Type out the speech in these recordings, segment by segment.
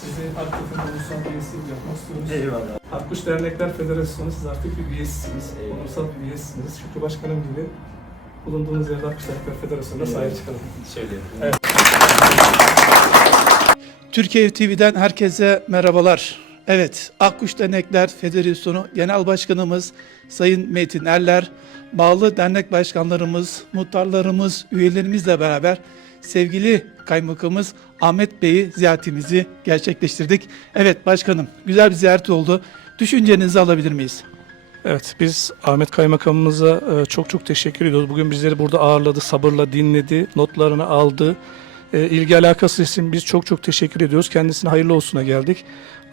Sizi Akkuş'un ulusal üyesi yapmak istiyoruz. Eyvallah. Akkuş Dernekler Federasyonu siz artık bir üyesisiniz. Eyvallah. Ulusal bir üyesisiniz. Şükrü Başkanım gibi bulunduğunuz yerde Akkuş Dernekler Federasyonu'na sahip çıkalım. Şöyle Evet. Türkiye TV'den herkese merhabalar. Evet, Akkuş Dernekler Federasyonu Genel Başkanımız Sayın Metin Erler, bağlı dernek başkanlarımız, muhtarlarımız, üyelerimizle beraber sevgili kaymakamımız Ahmet Bey'i ziyaretimizi gerçekleştirdik. Evet başkanım, güzel bir ziyaret oldu. Düşüncenizi alabilir miyiz? Evet, biz Ahmet Kaymakamımıza e, çok çok teşekkür ediyoruz. Bugün bizleri burada ağırladı, sabırla dinledi, notlarını aldı. E, İlgi alakası için biz çok çok teşekkür ediyoruz. Kendisine hayırlı olsuna geldik.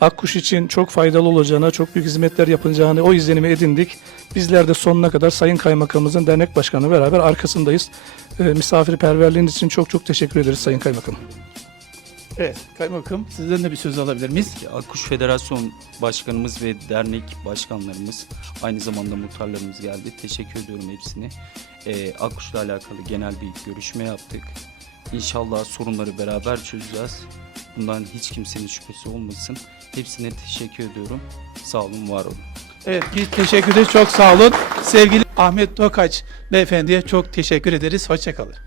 Akkuş için çok faydalı olacağına, çok büyük hizmetler yapılacağını o izlenimi edindik. Bizler de sonuna kadar Sayın Kaymakamımızın dernek başkanı beraber arkasındayız. E, misafirperverliğiniz için çok çok teşekkür ederiz Sayın Kaymakam. Evet, kaymakam sizden de bir söz alabilir miyiz? Akkuş Federasyon Başkanımız ve dernek başkanlarımız aynı zamanda muhtarlarımız geldi. Teşekkür ediyorum hepsine. Ee, Akkuş'la alakalı genel bir görüşme yaptık. İnşallah sorunları beraber çözeceğiz. Bundan hiç kimsenin şüphesi olmasın. Hepsine teşekkür ediyorum. Sağ olun, var olun. Evet, biz teşekkür ederiz. Çok sağ olun. Sevgili Ahmet Tokaç beyefendiye çok teşekkür ederiz. Hoşçakalın.